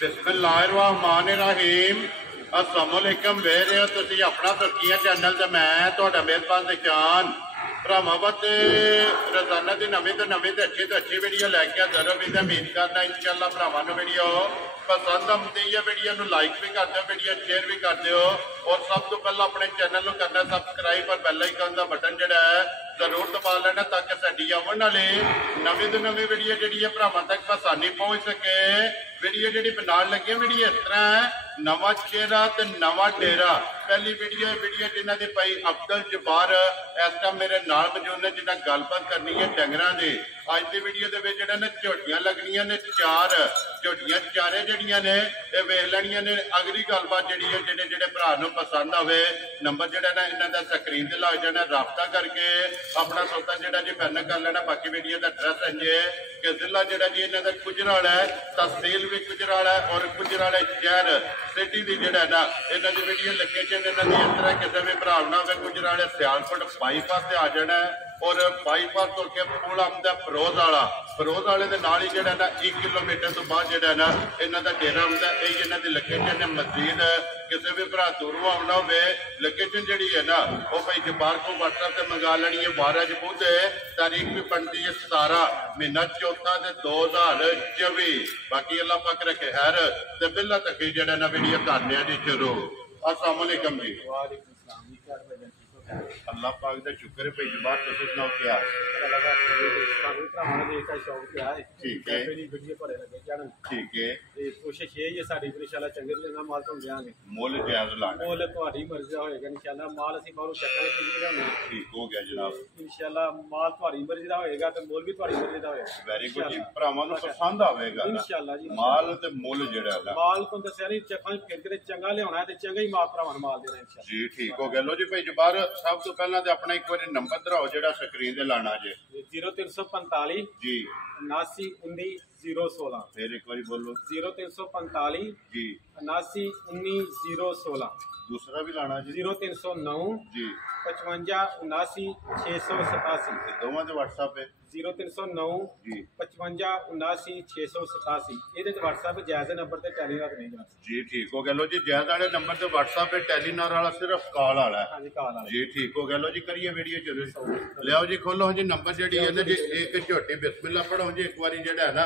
बिस्मिल्लाहिर्रहमानिर्रहीम अस्सलामुअलैकुम वे रहे हो तुसी अपना तुर्किया चैनल ते मैं तुहाडा मेहरबान निशान भरावां ते रोजाना की नवी तो अच्छी वीडियो लैके आते रहो। भी उम्मीद करना इंशाअल्लाह भरावां नूं वीडियो पसंद आती है। वीडियो नूं लाइक भी कर दो, वीडियो शेयर भी कर दो और सब तो पहला अपने चैनल नूं करना सबसक्राइब और बैल आइकन का बटन जिहड़ा है जरूर दबा लेना ताकि साडी आउण वाली नवी तो नवी वीडियो जिहड़ी है भरावां तक आसानी पहुँच सके। वीडियो जी बनाने लगे वीडियो इस तरह है, नवा चेहरा तो नवा डेरा। पहली वीडियो जिन्हों की भाई अब्दुल जब्बार इस टाइम मेरे नाल मौजूद ने जिन्हें गलबात करनी है डंगरां की। अज की वीडियो के ने झोटियां लगनियां ने चार झोटियां चारे जड़ियां ने ये वेख लैनियां ने। अगली गलबात जी है जेडे भरा नूं पसंद आवे नंबर जोड़ा ना इन्हों का स्क्रीन से लग जाना, रबता करके अपना सौदा जोड़ा जी फाइनल कर लेना। बाकी वीडियो का एड्रैस है कि जिला जोड़ा जी इन्हों का गुजराल है, तहसील भी गुजराल है और गुजराल शहर सिटी की जोड़ा ना इन्हों की वीडियो लोकेशन इन्हों की इस तरह किसी भी भरा ना हो गुजराल सियालकोट बाईपास से आ जाना है और बाईपास तो के पुल आंदा फरोज वाले के नाल ही जोड़ा ना 1 किलोमीटर तो बाद जोड़ा ना इन्हों का डेरा आंदा। यही इन्हों की लोकेशन है। मजीद किसी भी भरा दूरों आना हो लोकेशन जी है ना वो भाई जब्बार को व्हाट्सएप से मंगा लेनी है। 12 बुध तारीख भी बनती है 17 महीना चौथा 2024। बाकी अल्लाह पाक रखे खैर तो बिल्ला तक जरा ना वीडियो करने जी शुरू। अस्सलाम वालेकुम जी। अल्लाह पाक का शुक्र है भाई जब्बार तुम सुनाओ क्या ठीक है ठीक है कोशिश यही है साडी इंशाल्लाह चंगे लंगा माल तो देंगे मुल जायज लाना मुल तुम्हारी मर्जी का होएगा इंशाल्लाह। माल असि बाहरों चक्कर ठीक हो गया जनाब इंशाल्लाह। माल तुम्हारी मर्जी का होएगा तो मुल भी तुम्हारी मर्जी का होएगा। वेरी गुड जी भरावां नूं पसंद आवेगा इंशाल्लाह जी। माल ते मुल जेड़ा है माल तो दस्या नहीं चक्कर फिर के चंगा लियाना है ते चंगा ही माल भरावां माल देना इंशाल्लाह जी। ठीक हो गया। लो जी भाई जब्बार सब तो पहला तो अपना एक बार नंबर दराओ जेड़ा स्क्रीन ते लाना जे 0345 जी 79 19 016। फिर एक बार बोलो 0345 जी 79 19 016। दूसरा भी लाना जी 0309 जी 55 79 687। दोवां दे व्हाट्सएप है 0309 जी 55 79 687। ये व्हाट्सएप जायज नंबर से टेलीनार नहीं जाना जी। ठीक हो गया। लो जी जायज वाले नंबर से व्हाट्सएप है टेलीनार वाला सिर्फ कॉल वाला है जी। ठीक हो गया। लो जी करिए वीडियो चलो लियाओ जी खोलो जी नंबर जी है ना जी एक झोटी बिस्मिल्लाह पढ़ो जी एक बार जेड़ा है ना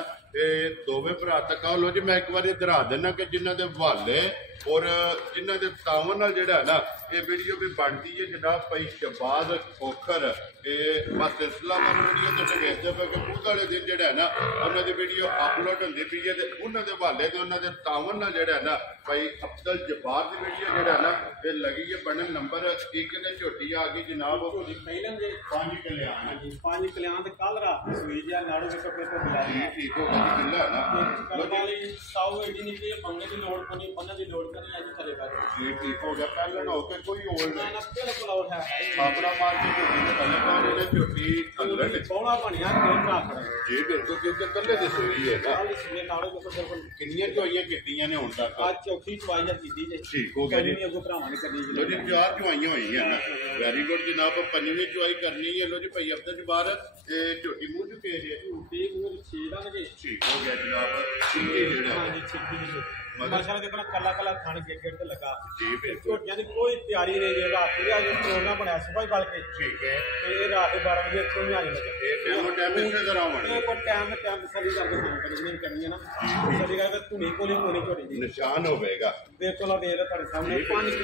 दोवे भरा तक आओ। लो जी मैं एक बार दरा देना कि जिन्हों के हवाले और जिन्हों के तावन नाल जेड़ा है ना ये वीडियो भी बनती है जनाब भाई शहबाज खोखर बस इस्लाम वीडियो तुम वेखते पे कि खुद वाले दिन जेड़ा है ना उन्होंने वीडियो अपलोड होती पी है उन्होंने हवाले तो उन्होंने तावन नाल जेड़ा है ना भाई अब्दुल जब्बार की वीडियो जेड़ा है ना ये लगी है बनन नंबर एक ने झोटी आ गई जनाब 5 कल्याण कल रात सुई जा नाड़ू के कपड़े तो मिला जी। ठीक हो गया किला है ना वाली साउ एडी नहीं कि पंगे की लोड को नहीं पंगे की लोड करनी आज चले कर जी। ठीक हो गया। पहले ना होके कोई ओल्ड ना बिल्कुल और है छापरा मार के झोटी ने पहले पानी ने झोटी अलग बौड़ा बनिया कोई राख जी बिल्कुल क्योंकि कल्ले दी सोई है ना कल इसने नाड़ू के ऊपर बिल्कुल कितनी चोइयां कीतियां ने हुण तक आज चौथी चवाइयां कीती जे। ठीक हो गया जी। नहीं अगो भरावां ने करनी लो जी 4 चुवाइयां हुई है ना वेरी गुड जनाब 5वीं चुवाई करनी है। लो जी भाई अब्दुल जब्बार झोटी मुंह चुके है झूठी मुंह छेड़ा ने ठीक हो गया जनाब छिंदी जेड़ा हां जी छिंदी माशाल्लाह देखो कला कला खान गेट गेट ते लगा जी बिल्कुल झोटियां दी कोई तैयारी नहीं है। रात को आज प्रोग्राम बनाया सुबह बल के ठीक है ये रात 12 बजे इत्थों नहीं आ जाना टाइम से करावण ये को टाइम तसल्ली करके काम करनी करनी है ना तसल्ली करके धुनी कोली होनी झोटी दी निशान होवेगा बिल्कुल और ये ਤੁਹਾਡੇ सामने पानी के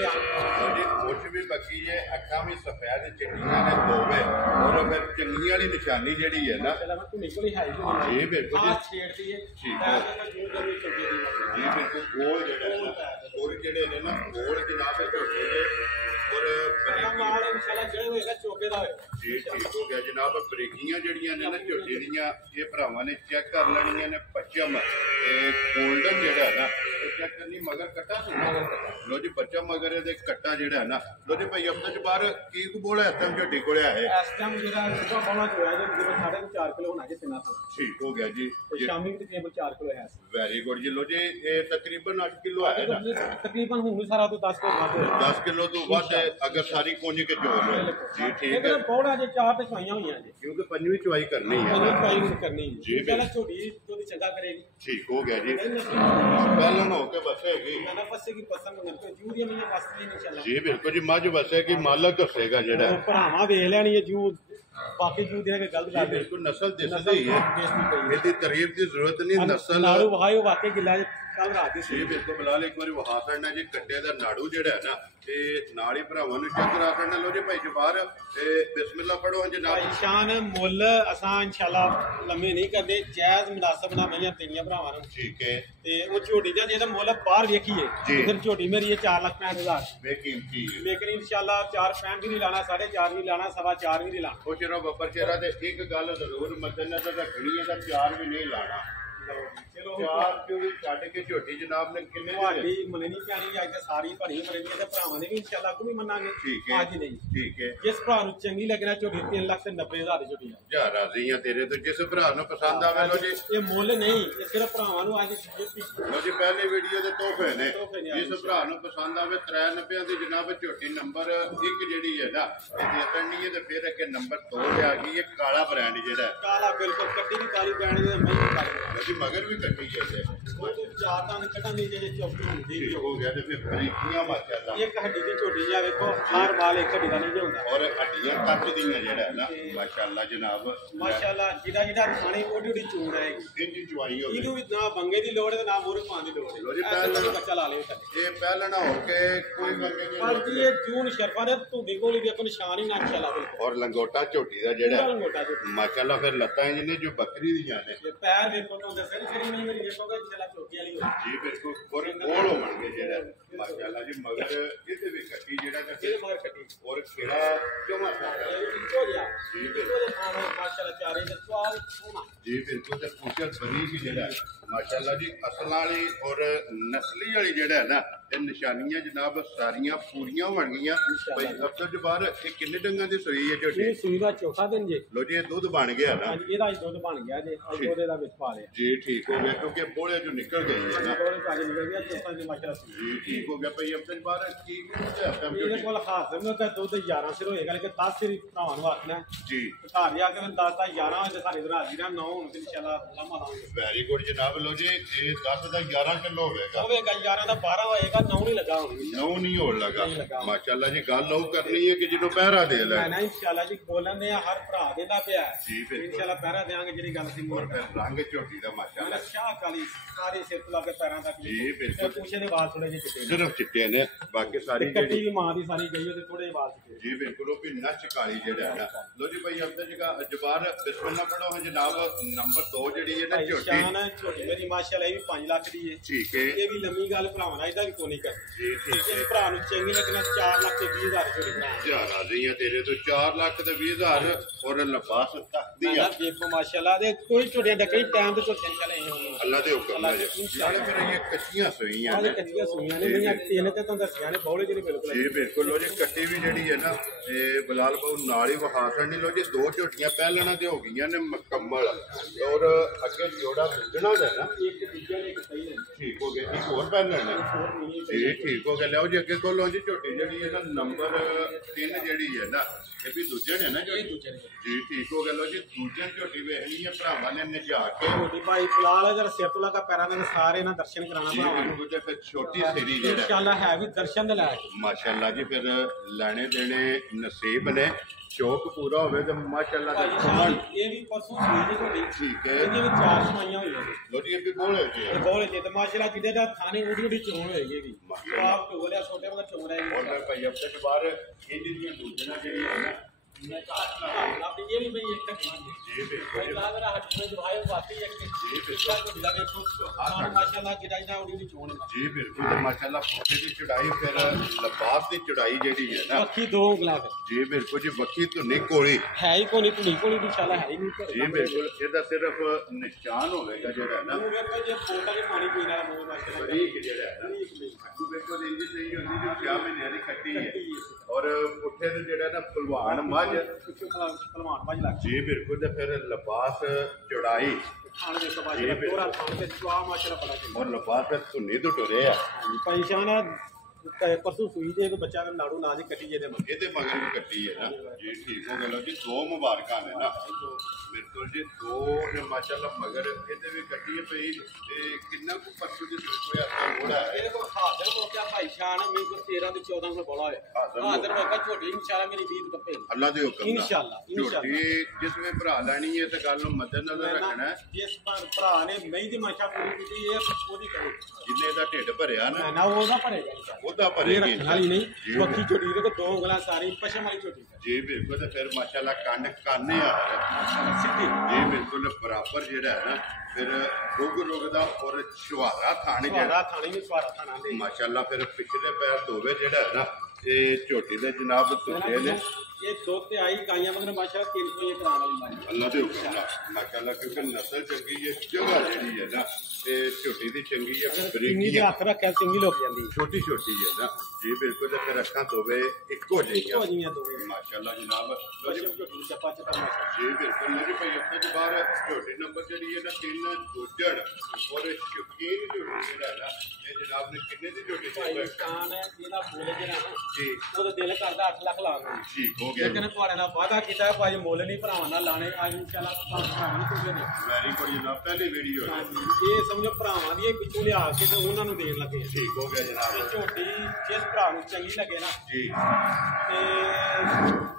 जी कुछ भी बकी है अखा भी सफेद चिट्टियां ने दोवे और फिर चंगी वाली निशानी जेड़ी है ना चला धुनी कोली है जी बिल्कुल हां छेड़ती है ठीक है जो जरूरी चलती है जी बिल्कुल गोल जेड़ा है ना और जेड़े ने ना गोल जनाब झोटे ने और माल इंशाल्लाह जेड़े होएगा चौके दा जी। ठीक हो गया जनाब बरीकियां जड़ियां ने ना झोटे दियां ये भरावां ने चेक कर लेनियां ने पचम गोल्डन जेड़ा है ना चेक करनी मगर कट्टा सुना लो जी बच्चा मगर दे कट्टा जेड़ा है ना लो जी भाई अब्दुल जब्बार की बोले इस झोटी कोले है इस टाइम जेड़ा सुबह बड़ा जो है जो 4.5 किलो होना जे तिना सा ठीक हो गया जी। शामी भी तकरीबन 4 किलो है वेरी गुड जी। लो जी ये तकरीबन 8 किलो है ना तकरीबन हूं सारा तो 10 किलो 10 किलो तो बाद अगर सारी कुंज के चोर है जी ठीक है पौड़ा जे 4 ਤੇ ਚਵਾਈਆਂ ਹੋਈਆਂ ਜੀ क्योंकि पंजवीं चुवाई करनी है ਚਵਾਈ ਕਰਨੀ जी ਪਹਿਲਾਂ ਝੋਟੀ ਉਹਦੀ ਚੰਗਾ ਕਰੇਗੀ ठीक हो गया जी पहला हो के बसेगी ਨਾ ਫਸੇ ਕੀ ਪਸੰਦ ਮੇਰੇ ਕੋ ਜੂਰੀਆ ਮੈਨੂੰ ਵਸਦੀ ਨਹੀਂ ਚੱਲਣਾ जी बिल्कुल जी मझ बसेगी मालक दसेगा जेड़ा ਭਰਾਵਾਂ ਵੇਖ ਲੈਣੀ ਹੈ ਜੂ ਬਾਕੀ ਜੂ ਦੇ ਕੇ ਗਲਤ जी ਕਰਦੇ बिल्कुल नस्ल दिसदी है ਇਹਦੀ ਤਾਰੀਫ ਦੀ ਜ਼ਰੂਰਤ ਨਹੀਂ ਨਸਲ ਨਾੜੂ ਵਹਾਇਓ ਵਾਕੇ ਗਿੱਲਾ ਕੱਲ ਰਾਤ ਦੀ ਜੀ ਬਿਲਕੁਲ ਬਲਾਲ ਇੱਕ ਵਾਰੀ ਵਹਾ ਕਰਨਾ ਜੀ ਕੱਟੇ ਦਾ ਨਾੜੂ ਜਿਹੜਾ ਹੈ ਨਾ ਤੇ ਨਾਲ ਹੀ ਭਰਾਵਾਂ ਨੂੰ ਚੈੱਕ ਕਰਾ ਕਰਨਾ ਲੋ ਜੀ ਭਾਈ ਜਬਾਰ ਤੇ ਬਿਸਮਿਲ੍ਲਾ ਪੜੋ ਜਨਾਬ ਭਾਈ ਸ਼ਾਨ ਮੁੱਲ ਅਸਾਂ ਇਨਸ਼ਾਅੱਲਾ ਲੰਮੇ ਨਹੀਂ ਕਰਦੇ ਜਾਇਜ਼ ਮੁਨਾਸਬ ਨਾ ਮਈਆਂ ਤੇਰੀਆਂ ਭਰਾਵਾਂ ਨੂੰ ਠੀਕ ਹੈ ਤੇ ਉਹ ਝੋਟੀ ਦਾ ਜਿਹਦਾ ਮੁੱਲ ਬਾਹਰ ਵੇਖੀਏ ਫਿਰ ਝੋਟੀ ਮੇਰੀ ਇਹ 4,65,000 ਬੇਕੀਮਤੀ ਹੈ ਲੇਕਿਨ ਇਨਸ਼ਾਅੱਲਾ 4.65 ਵੀ ਨਹੀਂ ਲਾਣਾ 4.5 ਵੀ ਲਾਣਾ 4.5 ਵੀ ਨਹੀਂ ਲਾਣਾ ਉਹ ਚਿਹਰਾ ਬੱਬਰ ਚਿਹਰਾ ਤੇ ਇੱਕ ਗੱਲ ਜ਼ਰੂਰ ਮੱਦੇਨਜ਼ਰ ਰੱਖਣੀ ਹੈ ਤਾਂ 4 ਵੀ ਨਹੀਂ ਲਾਣਾ ਚਲੋ 4 ਕਿਉਂ ਵੀ ਛੱਡ ਕੇ ਝੋਟੀ ਜਨਾਬ ਨੇ ਕਿੰਨੇ ਦੇ ਤੁਹਾਡੀ ਮਨੇ ਨਹੀਂ ਪਿਆਣੀ ਅੱਜ ਤਾਂ ਸਾਰੀ ਭਰੀ ਮਰੇ ਦੀ ਤੇ ਭਰਾਵਾਂ ਨੇ ਵੀ ਇਨਸ਼ਾਅੱਲਾ ਅੱਗੋਂ ਵੀ ਮੰਨਾਂਗੇ ਠੀਕ ਹੈ ਅੱਜ ਨਹੀਂ ਠੀਕ ਹੈ ਜਿਸ ਭਰਾ ਨੂੰ ਚੰਗੀ ਲੱਗਣਾ ਝੋਟੀ 3,90,000 ਦੀ ਝੋਟੀ ਆ ਜਾ ਰਾਜ਼ੀ ਆ ਤੇਰੇ ਤੋਂ ਜਿਸ ਭਰਾ ਨੂੰ ਪਸੰਦ ਆਵੇ ਲੋ ਜੀ ਇਹ ਮੁੱਲ ਨਹੀਂ ਇਹ ਸਿਰਫ ਭਰਾਵਾਂ ਨੂੰ ਅੱਜ ਲੋ ਜੀ ਪਹਿਲੇ ਵੀਡੀਓ ਦੇ ਤੋਹਫੇ ਨੇ ਜਿਸ ਭਰਾ ਨੂੰ ਪਸੰਦ ਆਵੇ 93 ਦੀ ਜਨਾਬ ਝੋਟੀ ਨੰਬਰ 1 ਜਿਹੜੀ ਹੈ ਨਾ ਇਹ ਦੇ ਕਰਨੀ ਹੈ ਤੇ ਫਿਰ ਅੱਗੇ ਨੰਬਰ 2 ਤੇ ਆ ਗਈ ਇਹ ਕਾਲਾ ਬ੍ਰਾਂਡ ਜਿਹੜਾ ਕਾਲਾ ਬਿਲਕੁਲ ਕੱਟੀ ਵੀ ਕਾਲੀ ਪੈਣ ਦੀ ਮਹੀਂ ਕਾਲੀ ਜੀ ਮਗਰ ਵੀ ਕੱਟੀ ਹੈ ਤੇ ਉਹ ਚਾਰ ਤਾਂ ਕੱਟਣ ਦੀ ਜੇ ਚੌਕੀ ਹੁੰਦੀ ਠੀਕ ਹੋ ਗਿਆ ਤੇ ਫਿਰ ਬਰੀਕੀਆਂ ਮਾਸ਼ਾਅੱਲਾ ਇੱਕ ਹੱਡੀ ਦੀ ਝੋਟੀ ਆ ਵੇਖੋ ਹਰ ਮਾਲ ਇੱਕ ਹੱਡੀ ਦਾ ਨਹੀਂ ਹੁੰਦਾ ਔਰ ਹੱਡੀਆਂ ਕੱਚ ਦੀਆਂ ਜਿਹੜਾ ਹੈ ਨਾ ਮਾਸ਼ਾਅੱਲਾ ਜਨਾਬ ਮਾਸ਼ਾਅੱਲਾ ਜਿਹੜਾ ਖਾਣੇ ਉਹਦੀ ਉਹਦੀ ਚੂੜ ਆਏਗੀ ਇੰਜ ਚੁਆਈ ਹੋ ਇਹਨੂੰ ਵੀ ਨਾ ਬੰਗੇ ਦੀ ਲੋੜ ਹੈ ਤੇ ਨਾ ਮੂਰੇ ਪਾਉਣ ਦੀ ਲੋੜ ਲੋ ਜੀ ਹੈ ਪਹਿਲਾਂ ਬੱਚਾ ਲਾ ਲਿਓ ਸਾਡੇ ਇਹ ਪਹਿਲਾਂ ਨਾ ਹੋ ਕੇ ਕੋਈ ਮੰਗੇ ਪਰ ਜੀ ਇਹ ਜੂਨ ਸ਼ਰਫਾ ਦੇ ਤੁਹਾਡੇ ਕੋਲ ਵੀ ਇੱਕ ਨਿਸ਼ਾਨ ਹੀ ਨਾ ਇਨਸ਼ਾਅੱਲਾ ਬਿਲਕੁਲ ਔਰ ਲੰਗੋਟਾ ਝੋਟੀ ਦਾ ਜਿਹੜਾ ਲੰਗੋਟਾ ਝੋਟੀ ਮਾਸ਼ਾਅੱਲਾ ਫਿਰ ਲੱਤਾਂ ਜਿਹਨੇ ਜੋ ਬੱਕਰੀ ਦੀਆਂ ਨੇ ਇਹ ਪੈਰ ਵੇਖੋ ਤੋਂ ਦੱਸਿਆ ਨਹੀਂ ਫਿਰ ਨਹੀਂ ਮੇਰੀ ਵੇਖੋਗੇ ਇਨਸ਼ਾਅੱਲਾ ਚੋਕੀ ਵਾਲੀ ਹੋਈ ਜੀ ਬਿਲਕੁਲ ਔਰ ਗੋਲ ਹੋਣਗੇ ਜਿਹੜਾ ਮਾਸ਼ਾਅੱਲਾ ਜੀ ਮਗਰ ਇਹਦੇ ਵੀ ਕੱਟੀ ਜਿਹੜਾ ਇਹਦੇ ਕੱਟੀ ਮਗਰ ਕੱਟੀ ਔਰ ਖੇੜਾ ਕਿਉਂ ਮਾਸ਼ਾਅੱਲਾ ਇਹ ਇੱਕੋ ਜਿਹਾ ਜੀ ਇੱਕੋ ਬਿਲਕੁਲ ਜਿਹਾ ਖਾਣਾ ਮਾਸ਼ਾਅੱਲਾ ਚਾਰੇ ਦੇ ਸਵਾਲ ਸੋਨਾ ਜੀ ਬਿਲਕੁਲ ਤੇ ਪੁੱਛਰ ਬਣੀ ਸੀ ਜਿਹੜਾ ਮਾਸ਼ਾਅੱਲਾ ਜੀ ਅਸਲ ਵਾਲੀ ਔਰ ਨਸਲੀ ਵਾਲੀ ਜਿਹੜਾ ਹੈ ਨਾ ਇਹ ਨਿਸ਼ਾਨੀਆਂ ਜਨਾਬ ਸਾਰੀਆਂ ਪੂਰੀਆਂ ਬਣ ਗਈਆਂ ਭਾਈ ਅਫਸਰ ਜਬਾਰ ਇਹ ਕਿੰਨੇ ਡੰਗਾਂ ਦੀ ਸੂਈ ਹੈ ਝੋਟੀ ਇਹ ਸੂਈ ਦਾ ਚੌਥਾ ਦਿਨ ਜੇ ਲੋ ਜੀ ਇਹ ਦੁੱਧ ਬਣ ਗਿਆ ਨਾ ਹਾਂਜੀ ਇਹਦਾ ਦੁੱਧ ਬਣ ਗਿਆ ਜੇ ਅੱਜ ਉਹਦੇ ਦਾ ਵਿੱਚ ਪਾ ਲਿਆ ਜੀ ਠੀਕ ਹੋ ਗਿਆ ਕਿਉਂਕਿ ਬੋਲੇ ਚੋਂ ਨਿਕਲ ਗਈ ਹੈ ਨਾ ਉਹਦੇ ਪਾਣੀ ਨਿਕਲ ਗਿਆ ਚੌਥਾ ਦਿਨ ਮਾਸ਼ਾਅੱਲਾ ਸੂਈ ਜੀ ਠੀਕ ਹੋ ਗਿਆ ਭਾਈ ਅਫਸਰ ਜਬਾਰ ਕੀ ਤੇ ਹਫਤਾ ਇਹਦੇ ਕੋਲ ਹਾਜ਼ਰ ਨੂੰ ਤਾਂ ਦੁੱਧ 11 ਸਿਰ ਹੋਏਗਾ ਲੇਕਿਨ 10 ਸਿਰ ਭਰਾਵਾਂ ਨੂੰ ਆਖਣਾ ਜੀ ਘਰ ਜਾ ਕੇ 10 ਤਾਂ 11 ਹੋਏ ਤੇ ਸਾਡੇ ਘਰ ਹਾਜ਼ਰ ਆ 9 ਹੁਣ ਤੇ ਇਨਸ਼ਾਅੱਲਾ ਲਾਮਾ ਲਾਉਂਗੇ ਵੈਰੀ ਗੁੱਡ ਜਨਾਬ ਲੋ ਜੀ ਇਹ 10 ਦਾ 11 ਕਿਲੋ ਹੋਵੇਗਾ ਹੋਵੇਗਾ 11 ਦਾ 12 ਹੋਏਗਾ 9 ਨਹੀਂ ਲੱਗਾ ਹੁਣ ਨੌ ਨਹੀਂ ਹੋਣ ਲੱਗਾ ਮਾਸ਼ਾਅੱਲਾ ਜੀ ਗੱਲ ਉਹ ਕਰਨੀ ਹੈ ਕਿ ਜਿਹਨੂੰ ਪਹਿਰਾ ਦੇ ਲੈ ਮੈਂ ਨਾ ਇਨਸ਼ਾਅੱਲਾ ਜੀ ਬੋਲਣ ਦੇ ਹਰ ਭਰਾ ਦੇ ਦਾ ਪਿਆ ਜੀ ਬਿਲਕੁਲ ਇਨਸ਼ਾਅੱਲਾ ਪਹਿਰਾ ਦੇਾਂਗੇ ਜਿਹੜੀ ਗੱਲ ਸੀ ਔਰ ਫਿਰ ਰੰਗ ਝੋਟੀ ਦਾ ਮਾਸ਼ਾਅੱਲਾ ਮੈਂ ਸ਼ਾਹ ਕਾਲੀ ਸਾਰੇ ਸਿਰ ਤੋਂ ਲਾ ਕੇ ਪੈਰਾਂ ਤੱਕ ਜੀ ਬਿਲਕੁਲ ਪੁੱਛੇ ਦੇ ਵਾਲ ਥੋੜੇ ਜਿਹੇ ਚਿੱਟੇ ਨੇ ਸਿਰਫ ਚਿੱਟੇ ਨੇ ਬਾਕੀ ਸਾਰੀ ਕੱਟੀ ਜਿਹੜੀ ਵੀ ਮਾਂ ਦੀ ਸਾਰੀ ਗਈ ਉਹਦੇ ਥੋੜੇ ਜਿਹੇ ਵਾਲ ਚਿੱਟੇ ਜੀ ਬਿਲਕੁਲ ਉਹ ਵੀ ਨੱਚ ਕਾਲੀ ਜਿਹੜਾ ਹੈ ਨਾ ਲੋ ਜੀ ਭਾਈ ਅਬਦਾ ਜਗਾ ਜਬਾਰ ਬਿਸਮਿਲ੍ਲਾ ਪੜੋ ਹੈ ਜਨਾਬ ਨੰਬਰ 2 ਜਿਹੜੀ ਹੈ ਨਾ ਝੋਟੀ ਸ਼ਾਨ ਝੋਟੀ ਮੇਰੀ ਮਾਸ਼ਾਅੱਲਾ ਇਹ ਵੀ 5 ਲੱਖ ਦੀ ਹੈ ਠੀਕ ਹੈ ਇਹ ਵੀ ਲੰਮੀ ਗੱਲ ਭਰਾਵਾਂ ਇਹਦਾ ਵੀ ਕੋਈ ਨਹੀਂ ਕਰ ਜੀ ਠੀਕ ਹੈ ਇਸ ਭਰਾ ਨੂੰ ਚੰਗੀ ਲੱਗਣਾ 4 ਲੱਖ ਤੇ 20,000 ਝੋਟੀ ਭਰਾ ਜਾ ਰਾਜ਼ੀ ਆ ਤੇਰੇ ਤੋਂ 4 ਲੱਖ ਤੇ 20,000 ਔਰ ਲਬਾਸ ਤੱਕਦੀ ਆ ਦੇਖੋ ਮਾਸ਼ਾਅੱਲਾ ਦੇ ਕੋਈ ਝੋਟੀਆਂ ਡੱਕਰੀ ਟਾਈਮ ਤੇ ਝੋਟੀਆਂ ਚਲੇ ਹੋਣ ਅੱਲਾ ਦੇ ਹੁਕਮ ਨਾਲ ਨਾਲੇ ਫਿਰ ਇਹ ਕੱਚੀਆਂ ਸੋਈਆਂ ਆਲੇ ਨੇ ਕੱਚੀਆਂ ਸੂਈਆਂ ਨੇ ਮਈਆਂ ਤਿੰਨ ਤੇ ਤੁਹਾਨੂੰ ਦੱਸਿਆ ਨੇ ਬੌਲੇ ਜਿਹੜੇ ਬਿਲਕੁਲ ਜੀ ਬਿਲਕੁਲ ਲੋ ਜੀ ਕੱਟੀ ਵੀ ਜਿਹੜੀ ਹੈ ਨਾ ਇਹ ਬਲਾਲ ਬਾਉ ਨਾਲ ਹੀ ਵਹਾ ਕਰਨੀ ਲੋ ਜੀ 2 ਝੋਟੀਆਂ ਪਹਿਲਾਂ ਤੇ ਹੋ ਗਈਆਂ ਨੇ ਮੁਕੰਮਲ ਔਰ ਅੱਗੇ ਜੋੜਾ ਵੱਜਣਾ ਹੈ ਨਾ ਇੱਕ ਦੂਜੇ ਨੇ ਇੱਕ ਸਹੀ ਹੈ ਠੀਕ ਹੋ ਗਿਆ ਇੱਕ ਹੋਰ ਪਹਿਲਾਂ ਨੇ ਹੋਰ ਨਹੀਂ ਜੀ ਠੀਕ ਹੋ ਗਿਆ ਲਿਆਓ ਜੀ ਅੱਗੇ ਕੋਲੋਂ ਜੀ ਝੋਟੀ ਜਿਹੜੀ ਹੈ ਨਾ ਨੰਬਰ 3 ਜਿਹੜੀ ਹੈ ਨਾ ਇਹ ਵੀ ਦੂਜੇ ਨੇ ਨਾ ਇਹ ਦੂਜੇ ਨੇ ਜੀ ਠੀਕ ਹੋ ਗਿਆ ਲੋ ਜੀ ਦੂਜੇ ਝੋਟੀ ਵੇਖਣੀ ਹੈ ਭਰਾਵਾਂ ਨੇ ਨਿਜਾ ਕੇ ਝੋਟੀ ਭਾਈ ਫਿਲਹਾਲ ਅਗਰ ਸਿਰ ਤੋਂ ਲਗਾ ਪੈਰਾਂ ਦੇ ਸਾਰੇ ਨਾਲ ਦਰਸ਼ਨ ਕਰਾਣਾ ਜੀ ਭਰਾਵਾਂ ਨੂੰ ਬਿਲਕੁਲ ਤੇ ਫਿਰ ਛੋਟੀ ਸੇਰੀ ਜਿਹੜਾ ਇਨਸ਼ਾਅੱਲਾ ਹੈ ਵੀ ਦਰਸ਼ਨ ਦੇ ਲਾਇਕ ਮਾਸ਼ਾਅੱਲਾ ਜੀ ਫਿਰ ਲੈਣੇ ਦੇਣੇ ਨਸੀਬ ਨੇ ਸ਼ੌਕ ਪੂਰਾ ਹੋਵੇ ਤੇ ਮਾਸ਼ਾਅੱਲਾ ਭਾਈ ਦਾ ਸਾਹਿਬ ਇਹ ਵੀ ਪਰਸੋਂ ਸੂਈ ਦੀ ਝੋਟੀ ਠੀਕ ਹੈ ਇਹਦੇ ਵਿੱਚ 4 ਸਮਾਈਆਂ ਹੋਈਆਂ ਨੇ ਲੋ ਜੀ ਇਹ ਵੀ ਬੋਲੇ ਜੀ ਬੋਲੇ ਜੇ ਤੇ ਮਾਸ਼ਾਅੱਲਾ ਜਿਹਦੇ ਦਾ ਥਾਣੇ ਉਡੀ ਉਡੀ ਚੋਣ ਹੋਏਗੀ ਵੀ ਆਪ ਟੋਲਿਆ ਛੋਟੇ ਮਗਰ ਚੋਣ ਔਰ ਰਹੇਗੀ ਮੈਂ ਭਾਈ ਅਬ ਤੱਕ ਬਾਹਰ ਇਹ ਜਿਹੜੀਆਂ ਦੂਜੀਆਂ ਜਿਹੜੀਆਂ ਹੈ ਨਾ मैं आप ये भी भाई एक तक ਜੀ ਬਿਲਕੁਲ भाई लगा मेरा हट में जो भाई वाकई एक दूसरा को लगे तो और माशाल्लाह गिराई ना उड़ी चोण ਜੀ ਬਿਲकुल ਤੇ ਮਾਸ਼ਾਅੱਲਾ ਫੋਟੇ ਦੀ ਚੜਾਈ ਫਿਰ ਲਬਾਸ ਦੀ ਚੜਾਈ ਜਿਹੜੀ ਹੈ ਨਾ बाकी दो गिलास ਜੀ ਬਿਲकुल ਜੀ ਬੱਕੀ ਧੁੰਨੀ ਕੋਲੀ है ही कोनी पुनी इंशाल्लाह है ही नहीं ਜੀ ਬਿਲकुਲ ਇਹਦਾ ਸਿਰਫ ਨਿਸ਼ਾਨ ਹੋਵੇਗਾ ਜਿਹੜਾ ਨਾ वो देखो ये बोतल में पानी पीना है माशाल्लाह ਬਰੀਕ ਜਿਹੜਾ ਹੈ ਨਾ ਅੱਗੂ ਬਿਲਕੁਲ ਇੰਜ ਸਹੀ ਹੁੰਦੀ ਜੋ 6 ਮਹੀਨਿਆਂ ਦੀ ਕੱਟੀ ਹੈ ਔਰ ਪੁੱਠੇ ਤੇ ਜਿਹੜਾ ਨਾ ਭਲਵਾਨ ਮੱਝ सलमान भाई लग जी बिल्कुल तो फिर लिबास चौड़ाई खाने में माशाल्लाह पूरा खाने के स्वाद माशाल्लाह बड़ा और लिबास फिर सुन्नी तो टुरे है पैसा परसों सुई जे बच्चा नाड़ू ना जी कटी जे ਇਹਦੇ ਮਗਰ ਵੀ ਕੱਟੀ ਹੈ ਨਾ ਜੀ ਠੀਕ ਹੋ ਗਿਆ ਲਓ ਜੀ ਦੋ ਮੁਬਾਰਕਾਂ ਨੇ ਨਾ ਬਿਲਕੁਲ ਜੀ ਦੋ ਨੇ ਮਾਸ਼ਾਅੱਲਾ ਮਗਰ ਇਹਦੇ ਵੀ ਕੱਟੀ ਹੈ ਪਈ ਤੇ ਕਿੰਨਾ ਕੁ ਪਰਸੋਂ ਦੀ ਕੋਈ ਆਸਾ ਹੋੜਾ ਹੈ ਇਹਦੇ ਕੋਲ ਹਾਜ਼ਰ ਹੋ ਗਿਆ ਭਾਈ ਸ਼ਾਨ ਮੇਰੇ ਕੋਲ 13 ਤੇ 14 ਕੋਲ ਬੋਲਾ ਹੋਇਆ ਹਾਜ਼ਰ ਹੋ ਗਿਆ ਝੋਟੀ ਇਨਸ਼ਾਅੱਲਾ ਮੇਰੀ 20 ਟੱਪੇ ਅੱਲਾ ਦੇ ਹੁਕਮ ਨਾਲ ਇਨਸ਼ਾਅੱਲਾ ਝੋਟੀ ਜਿਸ ਵੇ ਭਰਾ ਲੈਣੀ ਹੈ ਤੇ ਗੱਲ ਨੂੰ ਮੱਦੇਨਜ਼ਰ ਰੱਖਣਾ ਜਿਸ ਭਰਾ ਨੇ ਮਈ ਦੀ ਮਾਸ਼ਾ ਪੂਰੀ ਕੀਤੀ ਇਹ ਉਹਦੀ ਕਰੇ ਜਿੰਨੇ ਦਾ ਢਿੱਡ ਭਰਿਆ ਨਾ ਉਹਦਾ ਭਰੇਗਾ ਉਹਦਾ ਭਰੇਗੀ ਖਾਲੀ ਨਹੀਂ ਬਾਕੀ ਝੋਟੀ ਦੇ ਕੋ ਦੋ ਉਂਗਲਾਂ ਸਾਰੀ ਪਸ਼ਮ ਵਾਲੀ ਝੋਟੀ ਜੀ ਬਿਲਕੁਲ ਤੇ ਫਿਰ ਮਾਸ਼ਾਅੱਲਾ ਕੰਡ ਕਾਨੇ ਆ ਸਿੱਧੀ ਜੀ ਬਿਲਕੁਲ ਬਰਾਬਰ ਜਿਹੜਾ ਹੈ ਨਾ ਫਿਰ ਰੁਗ ਦਾ ਔਰ ਛੁਹਾਰਾ ਥਾਣੇ ਜਿਹੜਾ ਥਾਣੇ ਵੀ ਸਵਾਰਾ ਥਾਣਾ ਦੇ ਮਾਸ਼ਾਅੱਲਾ ਫਿਰ ਪਿਛਲੇ ਪੈਰ ਧੋਵੇ ਜਿਹੜਾ ਹੈ ਨਾ ਇਹ ਝੋਟੀ ਦੇ ਜਨਾਬ ਤੁੱਕੇ ਨੇ ਇਹ ਦੁੱਧ ਤੇ ਆਈ ਗਾਈਆਂ ਮਗਰ ਮਾਸ਼ਾਅੱਲਾ 3 ਰੁਪਏ ਕਰਾਉਣ ਵਾਲੀ ਮਾਈ ਅੱਲਾ ਦੇ ਹੁਕਮ ਨਾਲ ਮਾਸ਼ਾਅੱਲਾ ਕਿਉਂਕਿ ਨਸਲ ਚੰਗੀ ਹੈ ਜਗ੍ਹਾ ਜਿਹੜੀ ਹੈ ਨਾ ਤੇ ਝੋਟੀ ਦੀ ਚੰਗੀ ਹੈ ਬਰੀਕੀ ਦੇ ਹੱਥ ਰੱਖਿਆ ਚੰਗੀ ਲੋਕ ਜਾਂਦੀ ਛੋਟੀ ਛੋਟੀ ਹੈ ਨਾ ਜੀ ਬਿਲਕੁਲ ਤੇ ਫਿਰ ਅੱਖਾਂ ਧੋਵੇ ਇੱਕੋ ਜਿਹੀਆਂ ਦੋਵੇਂ ਮਾਸ਼ਾਅੱਲਾ ਜਨਾਬ ਝੋਟੀ ਚੱਪਾ ਚੱਪਾ ਜੀ ਬਿਲਕੁਲ ਮੇਰੀ ਭਾਈ ਉੱਥੇ ਤੋਂ ਬਾਹਰ ਝੋਟੀ ਨੰਬਰ ਜਿਹੜੀ ਹੈ ਨਾ 3 ਦੂਜੜ ਔਰ ਸ਼ੌਕੀਨ ਝੋਟੀ ਜਿਹੜਾ ਨਾ ਇਹ ਜਨਾਬ ਨੇ ਕਿੰਨੇ ਦੀ ਝੋਟੀ ਭਾਈ ਸ਼ਾਨ ਹੈ ਇਹਦਾ ਮੁੱਲ ਜਿਹੜਾ ਨਾ ਜੀ ਉਹਦਾ ਦਿਲ ਕਰਦਾ 8 ਲੱਖ ਲਾਉਣ ਨੂੰ ਠੀਕ ਹੋ ਗਿਆ ਲੇਕਿਨ ਤੁਹਾਡੇ ਨਾਲ ਵਾਅਦਾ ਕੀਤਾ ਭਾਈ ਮੁੱਲ ਨਹੀਂ ਭਰਾਵਾਂ ਨਾਲ ਲਾਣੇ ਅੱਜ ਇਨਸ਼ਾਅੱਲਾ ਭਰਾਵਾਂ ਨੂੰ ਤੁਸੀਂ ਦੇ ਵੈਰੀ ਗੁੱਡ ਜਨਾਬ ਪਹਿਲੀ ਵੀਡੀਓ ਹੈ ਇਹ ਸਮਝੋ ਭਰਾਵਾਂ ਦੀ ਪਿੱਛੋਂ ਲਿਆ ਕੇ ਤੇ ਉਹਨਾਂ ਨੂੰ ਦੇਣ ਲੱਗੇ ਠੀਕ ਹੋ ਗਿਆ ਜਨਾਬ ਇਹ ਝੋਟੀ ਜਿਸ ਭਰਾ ਨੂੰ ਚੰਗੀ ਲੱਗੇ ਨਾ ਜੀ ਤੇ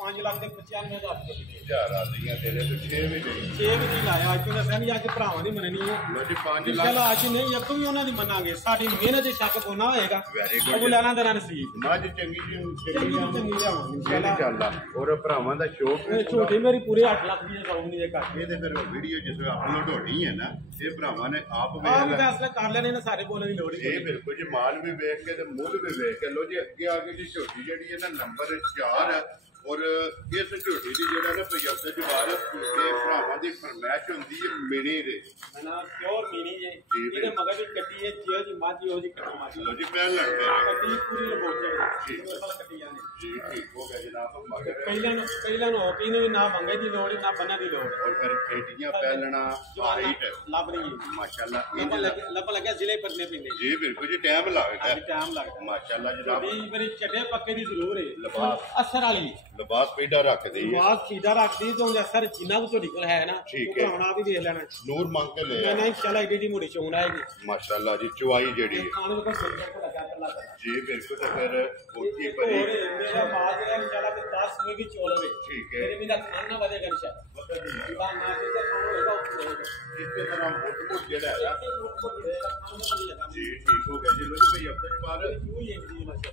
5 ਲੱਖ ਦੇ 95,000 ਹਜ਼ਾਰ ਆ ਦੀਆਂ ਤੇਰੇ ਤੇ 6 ਵੀ ਨਹੀਂ 6 ਵੀ ਨਹੀਂ ਲਾਇਆ ਅੱਜ ਦੱਸਿਆ ਨਹੀਂ ਅੱਜ ਭਰਾਵਾਂ ਦੀ ਮੰਨਣੀ ਹੈ ਲੋ ਜੀ 5 ਲੱਖ ਚਲੋ ਅੱਜ ਨਹੀਂ ਅੱਗੋਂ ਵੀ ਉਹਨਾਂ ਦੀ ਮੰਨਾਂਗੇ ਸਾਡੀ ਮਿਹਨਤ ਦੇ ਸ਼ੱਕ ਕੋਨਾ ਹੋਏਗਾ ਵੈਰੀ ਉਹ ਲੈਣਾ ਦੇਣਾ ਨਸੀਬ ਮੱਝ ਚੰਗੀ ਜੀ ਚੰਗੀ ਲਿਆਵਾਂਗੇ ਇਨਸ਼ਾਅੱਲਾ ਔਰ ਭਰਾਵਾਂ ਦਾ ਸ਼ੌਕ ਇਹ ਛੋਟੀ ਮੇਰੀ ਪੂਰੇ 8 ਲੱਖ ਦੀ ਸੌਂਦੀ ਹੈ ਕਰਕੇ ਇਹ ਤੇ ਫਿਰ ਵੀਡੀਓ ਜਿਸ ਵੇ ਅਪਲੋਡ ਹੋਣੀ ਹੈ ਨਾ ਇਹ ਭਰਾਵਾਂ ਨੇ ਆਪ ਆਪ ਵੇਖ ਲੈ ਫੈਸਲਾ ਕਰ ਲੈਣੇ ਨੇ ਸਾਰੇ ਬੋਲਣ ਦੀ ਲੋੜ ਹੀ ਇਹ ਬਿਲਕੁਲ ਜੀ ਮਾਲ ਵੀ ਵੇਖ ਕੇ ਤੇ ਮੁੱਲ ਵੀ ਵੇਖ ਕੇ ਲੋ ਜੀ ਅੱਗੇ ਆ ਕੇ ਜੀ ਝੋਟੀ ਜਿਹੜੀ ਹੈ ਨਾ ਨੰਬਰ 4 ਹੈ ਔਰ ਇਸ ਝੋਟੀ ਦੀ ਜਿਹੜਾ ਨਾ ਪੰਜਾਬ ਦੇ ਬਾਹਰ ਇਹ ਭਰਾਵਾਂ ਦੀ ਫਰਮਾਇਸ਼ ਹੁੰਦੀ ਹੈ ਮਿਣੀ ਦੇ ਨਾ ਪਿਓਰ ਮੀਨੀ ਜੇ ਇਹਦੇ ਮਗਰ ਵੀ ਕੱਟੀ ਹੈ ਜਿਹੋ ਜੀ ਮਾਝੀ ਉਹ ਜੀ ਕੱਟੀ ਮਾਝੀ ਲੋ ਜੀ ਪਹਿਲ ਲੜਦੇ ਕੱਟੀ ਪੂਰੀ ਰਬੋਚੇ ਠੀਕ ਕੱਟੀ ਜਾਂਦੇ ਜੀ ਠੀਕ ਹੋ ਗਿਆ ਜਨਾਬ ਮਗਰ ਪਹਿਲਾਂ ਨੂੰ ਹੋਕੀ ਨੂੰ ਵੀ ਨਾ ਮੰਗੇ ਦੀ ਲੋੜ ਨਾ ਬੰਨਾ ਦੀ ਲੋੜ ਔਰ ਫਿਰ ਫੇਟੀਆਂ ਪਹਿਲਣਾ ਹਾਈਟ ਲੱਭ ਰਹੀ ਮਾਸ਼ਾਅੱਲਾ ਲੱਭ ਲੱਗਿਆ ਜ਼ਿਲ੍ਹੇ ਪਰਨੇ ਪੈਂਦੇ ਜੀ ਬਿਲਕੁਲ ਜੀ ਟਾਈਮ ਲੱਗਦਾ ਟਾਈਮ ਲੱਗਦਾ ਮਾਸ਼ਾਅੱਲਾ ਜਨਾਬ ਜੀ ਮੇਰੇ ਚੱਡੇ ਪੱਕੇ ਦੀ ਜ਼ਰੂਰ ਹੈ ਲਿਬਾਸ ਅਸਰ ਵਾਲੀ ਲਿਬਾਸ ਪੀੜਾ ਰੱਖਦੀ ਹੈ ਲਿਬਾਸ ਪੀੜਾ ਰੱਖਦੀ ਤੋਂ ਅਸਰ ਜਿੰਨਾ ਕੁ ਤੁਹਾਡੇ ਕੋਲ ਹੈ ਨਾ ਠੀਕ ਹੈ ਹੁਣ ਆ ਵੀ ਦੇਖ ਲੈਣਾ ਨੂਰ ਮੰਗ ਕੇ ਲੈ ਮੈਂ ਇਨਸ਼ਾਅੱਲਾ ਏਡੀ ਮੋਟੀ ਚੋਣ ਆਏਗੀ ਮਾਸ਼ਾਅੱਲਾ ਜੀ ਚੁਆਈ ਜਿਹੜੀ ਖਾਣੇ ਨੂੰ ਕੋਈ ਲੱਗਾ ਅੱਲਾ ਜੀ ਬਿਲਕੁਲ ਤੇ ਫਿਰ ਕੋਠੀ ਹੋਰ ਪਰੀ ਮੇਰਾ ਬਾਤ ਜਿਹੜਾ ਇਨਸ਼ਾਅੱਲਾ ਤੇ 10 में भी चोल रहे ठीक है मेरे मेरा खाना बजेगा इंशाअल्लाह बात ना से खाना होगा इस तरह मोट ਜਿਹੜਾ ਹੈ ਜੀ ਠੀਕ ਹੋ ਗਿਆ ਜੀ ਲੋਜੀ ਭਾਈ ਆਪਣੇ ਬਾਅਦ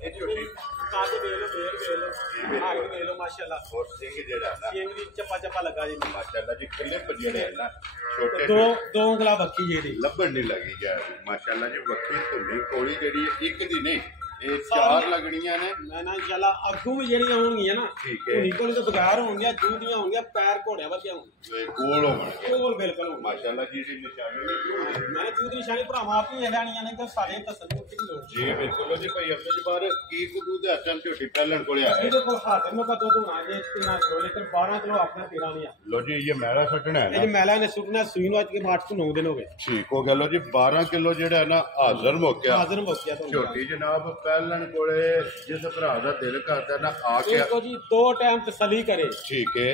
ਇਹ ਝੋਟੀ ਕਾਦੇ ਵੇਲੋ ਆਗ ਵੇਲੋ ਮਾਸ਼ਾਅੱਲਾ ਹੋਰ ਸਿੰਘ ਜਿਹੜਾ ਹੈ ਨਾ ਸਿੰਘ ਦੀ ਚੱਪਾ ਚੱਪਾ ਲੱਗਾ ਜੀ ਮਾਸ਼ਾਅੱਲਾ ਜੀ ਖਿੱਲੇ ਪਰ ਜਿਹੜੇ ਹੈ ਨਾ ਛੋਟੇ ਦੋ ਉਂਗਲਾ ਬੱਕੀ ਜਿਹੜੀ ਲੱਭਣ ਨਹੀਂ ਲੱਗੀ ਯਾਰ ਮਾਸ਼ਾਅੱਲਾ ਜੀ ਵੱਖੀ ਧੁੰਨੀ ਕੋਲੀ ਜਿਹੜੀ ਇੱਕ ਦੀ ਨਹੀਂ ਇਹ 4 ਲੱਗਣੀਆਂ ਨੇ ਮੈਂ ਨਾ ਇਨਸ਼ਾਅੱਲਾ ਅੱਗੋਂ ਵੀ ਜਿਹੜੀਆਂ ਹੋਣਗੀਆਂ ਨਾ ਠੀਕ ਹੈ ਨਿਕਲ ਤੋਂ ਬਗੈਰ ਹੋਣਗੀਆਂ ਜੂਦੀਆਂ ਹੋਣਗੀਆਂ ਪੈਰ ਘੋੜਿਆਂ ਵਰਗੇ ਹੋਣਗੇ ਕੋਲ ਹੋਣਗੇ ਕੋਲ ਬਿਲਕੁਲ ਮਾਸ਼ਾਅੱਲਾ ਜੀ ਦੀ ਨਿਸ਼ਾਨੀ ਨੇ ਮੈਂ ਜੂਦ ਨਿਸ਼ਾਨੀ ਭਰਾਵਾਂ ਆਪ ਹੀ ਲੈਣੀਆਂ ਨੇ ਤੇ ਸਾਰੇ ਤਸੱਲੀ ਉੱਤੇ ਨਹੀਂ ਲੋੜ ਜੀ ਬਿਲਕੁਲ ਜੀ ਭਾਈ ਆਪਣੇ ਬਾਹਰ ਕੀ ਕੁਦੂ ਦੇ ਹੱਥਾਂ ਝੋਟੀ ਪਹਿਲਣ ਕੋਲੇ ਆ ਇਹਦੇ ਕੋਲ ਹਾਜ਼ਰ ਨੂੰ ਕਾ ਦੁੱਧ ਹੋਣਾ ਜੇ 13 ਕਿਲੋ ਲੇਕਿਨ 12 ਕਿਲੋ ਆਪਣਾ 13 ਨਹੀਂ ਆ ਲੋ ਜੀ ਇਹ ਮੈਲਾ ਸੱਟਣਾ ਹੈ ਇਹ ਮੈਲਾ ਨੇ ਸੁੱਟਣਾ ਸੂਈ ਨੂੰ ਅੱਜ ਕੇ 8 ਤੋਂ 9 ਦਿਨ ਹੋ ਗਏ ਠੀਕ ਹੋ ਗਿਆ ਲੋ ਜੀ 12 ਕਿਲੋ ਜਿਹੜਾ ਹੈ ਨਾ ਹਾਜ਼ਰ ਮੁੱਕਿਆ ਹਾਜ਼ਰ ਮੁੱਕਿਆ ਤੁਹਾਨੂੰ ਝੋਟੀ ਜਨਾਬ ਪਹਿਲਣ ਕੋਲੇ ਜਿਸ ਭਰਾ ਦਾ ਦਿਲ ਕਰਦਾ ਨਾ ਆ ਕੇ ਦੇਖੋ ਜੀ 2 ਟਾਈਮ ਤਸੱਲੀ ਕਰੇ ਠੀਕ ਹੈ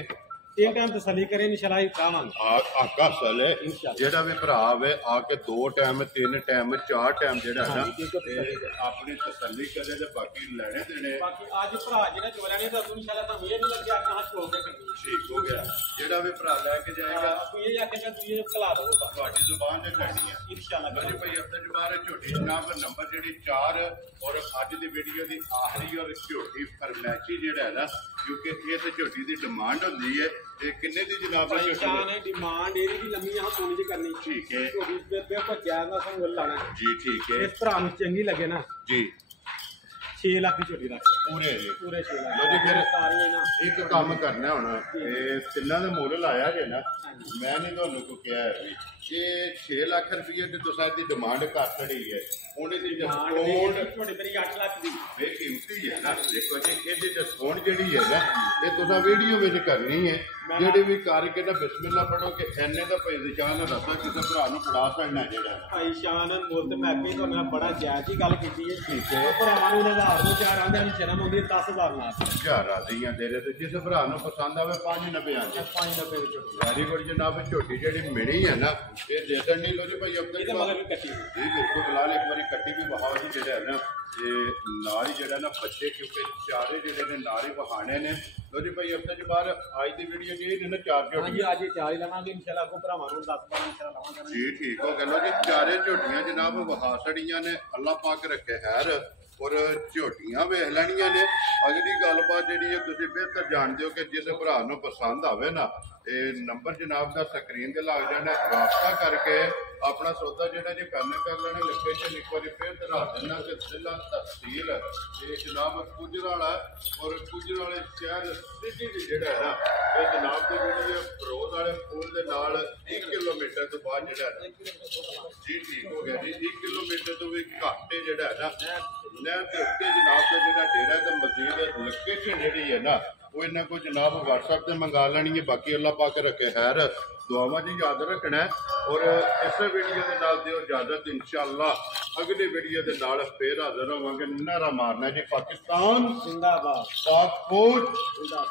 3 ਟਾਈਮ ਤਸੱਲੀ ਕਰੇ ਇਨਸ਼ਾਅੱਲਾ ਕਾਵਾਂਗੇ ਆਕਾ ਸਲ ਜਿਹੜਾ ਵੀ ਭਰਾ ਆਵੇ ਆ ਕੇ 2 ਟਾਈਮ 3 ਟਾਈਮ 4 ਟਾਈਮ ਜਿਹੜਾ ਹੈ ਨਾ ਆਪਣੀ ਤਸੱਲੀ ਕਰੇ ਤੇ ਬਾਕੀ ਲੈਣੇ ਦੇਣੇ ਬਾਕੀ ਅੱਜ ਭਰਾ ਜਿਹੜਾ ਚੋਲਿਆਂ ਨੇ ਤਾਂ ਇਨਸ਼ਾਅੱਲਾ ਤੁਹਾਨੂੰ ਇਹ ਨਹੀਂ ਲੱਗਿਆ ਕਿ ਹੱਥ ਹੋ ਕੇ ਕਰਨੀ ਠੀਕ ਹੋ ਗਿਆ ਜਿਹੜਾ ਵੀ ਭਰਾ ਲੈ ਕੇ ਜਾਏਗਾ ਤੂੰ ਇਹ ਆਖੇਗਾ ਤੂੰ ਇਹ ਖਲਾ ਦਊਗਾ ਤੁਹਾਡੀ ਜ਼ੁਬਾਨ ਤੇ ਕਰਨੀ ਹੈ ਇਨਸ਼ਾਅੱਲਾ ਜੀ ਭਾਈ ਆਪਣੇ ਜਵਾਰ ਝੋਟੀ ਜਨਾਬ ਨੰਬਰ ਜਿਹੜੀ 4 ਔਰ ਅੱਜ ਦੀ ਵੀਡੀਓ ਦੀ ਆਖਰੀ ਔਰ ਝੋਟੀ ਫਰਮੈਸ਼ੀ ਜਿਹੜਾ ਹੈ ਨਾ ਕਿਉਂਕਿ ਇਹ ਤੇ ਝੋਟੀ ਦੀ ਡਿਮਾਂਡ ਹੁੰਦੀ ਹੈ ਤੇ ਕਿੰਨੇ ਦੀ ਜਨਾਬ ਭਾਈ ਸ਼ਾਨ ਹੈ ਡਿਮਾਂਡ ਇਹਦੀ ਵੀ ਲੰਮੀ ਆ ਸੋਨੀ ਦੀ ਕਰਨੀ ਠੀਕ ਹੈ ਝੋਟੀ ਬਿਲਕੁਲ ਜਾਇਜ਼ ਨਾਲ ਸਾਨੂੰ ਲਾਣਾ ਜੀ ਠੀਕ ਹੈ ਇਸ ਭਰਾ ਨੂੰ ਚੰਗੀ ਲੱਗੇ ਨਾ ਜੀ 6 ਲੱਖ ਦੀ ਝੋਟੀ ਰੱਖ ਪੂਰੇ ਜੀ ਪੂਰੇ 6 ਲੱਖ ਲੋ ਜੀ ਫਿਰ ਸਾਰੀਆਂ ਨਾ ਇੱਕ ਕੰਮ ਕਰਨਾ ਹੁਣ ਇਹ ਤਿੰਨਾਂ ਦਾ ਮੁੱਲ ਲਾਇਆ ਜੇ ਨਾ ਮੈਂ ਨਹੀਂ ਤੁਹਾਨੂੰ ਕੋ ਕਿਹਾ ਹੈ ਵੀ ਇਹ 6 ਲੱਖ ਰੁਪਏ ਦੀ ਤੁਸੀਂ ਦੀ ਡਿਮਾਂਡ ਕਰ ਛੜੀ ਹੈ ਉਹਨੇ ਦੀ ਡਿਸਕਾਊਂਟ ਤੁਹਾਡੇ ਤੇਰੀ 8 ਲੱਖ ਦੀ ਬੇਕੀਮਤੀ ਹੈ ਨਾ ਦੇਖੋ ਜੀ ਇਹਦੀ ਡਿਸਕਾਊਂਟ ਜਿਹੜੀ ਹੈ ਨਾ ਇਹ ਤੁਸੀਂ ਵੀਡੀਓ ਵਿੱਚ ਕਰਨੀ ਹੈ ਜਿਹੜੀ ਵੀ ਕਰਕੇ ਨਾ ਬਿਸਮਿਲ੍ਲਾ ਪੜੋ ਕਿ ਐਨੇ ਦਾ ਭਾਈ ਨਿਸ਼ਾਨ ਰਸਾ ਕਿਸੇ ਭਰਾ ਨੂੰ ਫੜਾ ਸਕਣਾ ਜਿਹੜਾ ਭਾਈ ਸ਼ਾਨ ਮੁੱਲ ਤੇ ਮੈਂ ਵੀ ਤੁਹਾਡੇ ਨਾਲ ਬੜਾ ਜਾਇਜ਼ ਹੀ ਗੱਲ ਕੀਤੀ ਹੈ। ਠੀਕ ਹੈ। ਉਹ ਭਰਾਵਾਂ ਨੂੰ ਉਹਨਾਂ ਦਾ ਨੂੰ ਚਾਰ ਆਂਦੇ ਨੇ ਸ਼ਰਮ ਆਉਂਦੀ 10,000 ਨਾਲ ਹਜ਼ਾਰ ਰਾਜ਼ੀਆਂ ਦੇ ਰਹੇ ਤੇ ਜਿਸ ਭਰਾ ਨੂੰ ਪਸੰਦ ਆਵੇ 590 ਆਂਦੇ 590 ਵਿੱਚ ਵੈਰੀ ਗੁੱਡ ਜਨਾਬ। ਝੋਟੀ ਜਿਹੜੀ ਮਿਲੀ ਹੈ ਨਾ ਇਹ ਦੇਸਣ ਨਹੀਂ ਲੋ ਜੀ ਭਾਈ ਆਪਣੇ ਇਹਦੇ ਮਗਰ ਵੀ ਕੱਟੀ ਜੀ ਬਿਲਕੁਲ ਫਿਲਹਾਲ ਇੱਕ ਵਾਰੀ ਕੱਟੀ ਵੀ ਵਹਾਓ ਜੀ ਜਿਹੜਾ ਹੈ ਨਾ ਇਹ ਨਾਲ ਹੀ ਜਿਹੜਾ ਨਾ ਬੱਚੇ ਕਿਉਂਕਿ ਚਾਰੇ ਜਿਹੜੇ ਨੇ ਨਾਲ ਹੀ ਵਹਾਣੇ ਨੇ। ਲੋ ਜੀ ਭਾਈ ਹਫਤੇ ਚ ਬਾਅਦ ਅੱਜ ਦੀ ਵੀਡੀਓ ਜੀ ਇਹਨਾਂ ਨੇ ਚਾਰ ਝੋਟੀਆਂ ਹਾਂਜੀ ਅੱਜ 4 ਹੀ ਲਵਾਂਗੇ ਇਨਸ਼ਾਅੱਲਾ ਕੋ ਭਰਾਵਾਂ ਨੂੰ 10-12 ਇਨਸ਼ਾਅੱਲਾ ਲਵਾਂਗੇ ਜੀ ਠੀਕ ਹੋ ਗਿਆ। ਲੋ ਜੀ ਚਾਰੇ ਝੋਟੀਆਂ ਜਨਾਬ ਵਹਾ ਛੜੀਆਂ ਨੇ ਅੱਲਾਹ ਪਾਕ ਰੱਖੇ ਖੈਰ ਔਰ ਝੋਟੀਆਂ ਵੇਖ ਲੈਣੀਆਂ ਨੇ। ਅਗਲੀ ਗੱਲਬਾਤ ਜਿਹੜੀ ਹੈ ਤੁਸੀਂ ਬਿਹਤਰ ਜਾਣਦੇ ਹੋ ਕਿ ਜਿਸ ਭਰਾ ਨੂੰ ਪਸੰਦ ਆਵੇ ਨਾ ਇਹ ਨੰਬਰ ਜਨਾਬ ਦਾ ਸਕਰੀਨ ਤੇ ਲੱਗ ਜਾਣਾ ਰਾਬਤਾ ਕਰਕੇ ਆਪਣਾ ਸੌਦਾ ਜਿਹੜਾ ਜੀ ਕਰਨੇ ਕਰ ਲੈਣਾ। ਲੋਕੇਸ਼ਨ ਇੱਕ ਵਾਰੀ ਫਿਰ ਦਿਖਾ ਦਿੰਦਾ ਕਿ ਜ਼ਿਲ੍ਹਾ ਤਹਿਸੀਲ ਇਹ ਜਨਾਬ ਕੁਜਰ ਵਾਲਾ ਔਰ ਕੁਜਰ ਵਾਲੇ ਸ਼ਹਿਰ ਸਿਟੀ ਵੀ ਜਿਹੜਾ ਹੈ ਨਾ ਇਹ ਜਨਾਬ ਦੀ ਜਿਹੜੀ ਹੈ ਫਰੋਜ਼ ਵਾਲੇ ਪੁਲ ਦੇ ਨਾਲ 1 ਕਿਲੋਮੀਟਰ ਤੋਂ ਬਾਅਦ ਜਿਹੜਾ ਹੈ ਜੀ ਠੀਕ ਹੋ ਗਿਆ ਜੀ 1 ਕਿਲੋਮੀਟਰ ਤੋਂ ਵੀ ਘੱਟ ਜਿਹੜਾ ਹੈ ਨਾ ਨਹਿਰ ਦੇ ਉੱਤੇ ਜਨਾਬ ਦਾ ਜਿਹੜਾ ਡੇਰਾ ਤੇ ਮਸਜਿਦ ਲੋਕੇਸ਼ਨ ਜਿਹੜੀ ਹੈ ਨਾ ਉਹ ਇਹਨਾਂ ਕੋਲ ਜਨਾਬ WhatsApp ਤੇ ਮੰਗਾ ਲੈਣੀ ਹੈ। ਬਾਕੀ ਅੱਲਾਹ ਪਾਕ ਰੱਖੇ ਖੈਰ ਦੁਆਵਾਂ ਜੀ ਯਾਦ ਰੱਖਣਾ ਔਰ ਇਸੇ ਵੀਡੀਓ ਦੇ ਨਾਲ ਦਿਓ ਇਜਾਜ਼ਤ। ਇਨਸ਼ਾਅੱਲਾ ਅਗਲੀ ਵੀਡੀਓ ਦੇ ਨਾਲ ਫੇਰ ਹਾਜ਼ਰ ਹੋਵਾਂਗੇ। ਨਾਰਾ ਮਾਰਨਾ ਜੀ ਪਾਕਿਸਤਾਨ ਜ਼ਿੰਦਾਬਾਦ ਪਾਕ ਫੌਜ ਜ਼ਿੰਦਾਬਾਦ।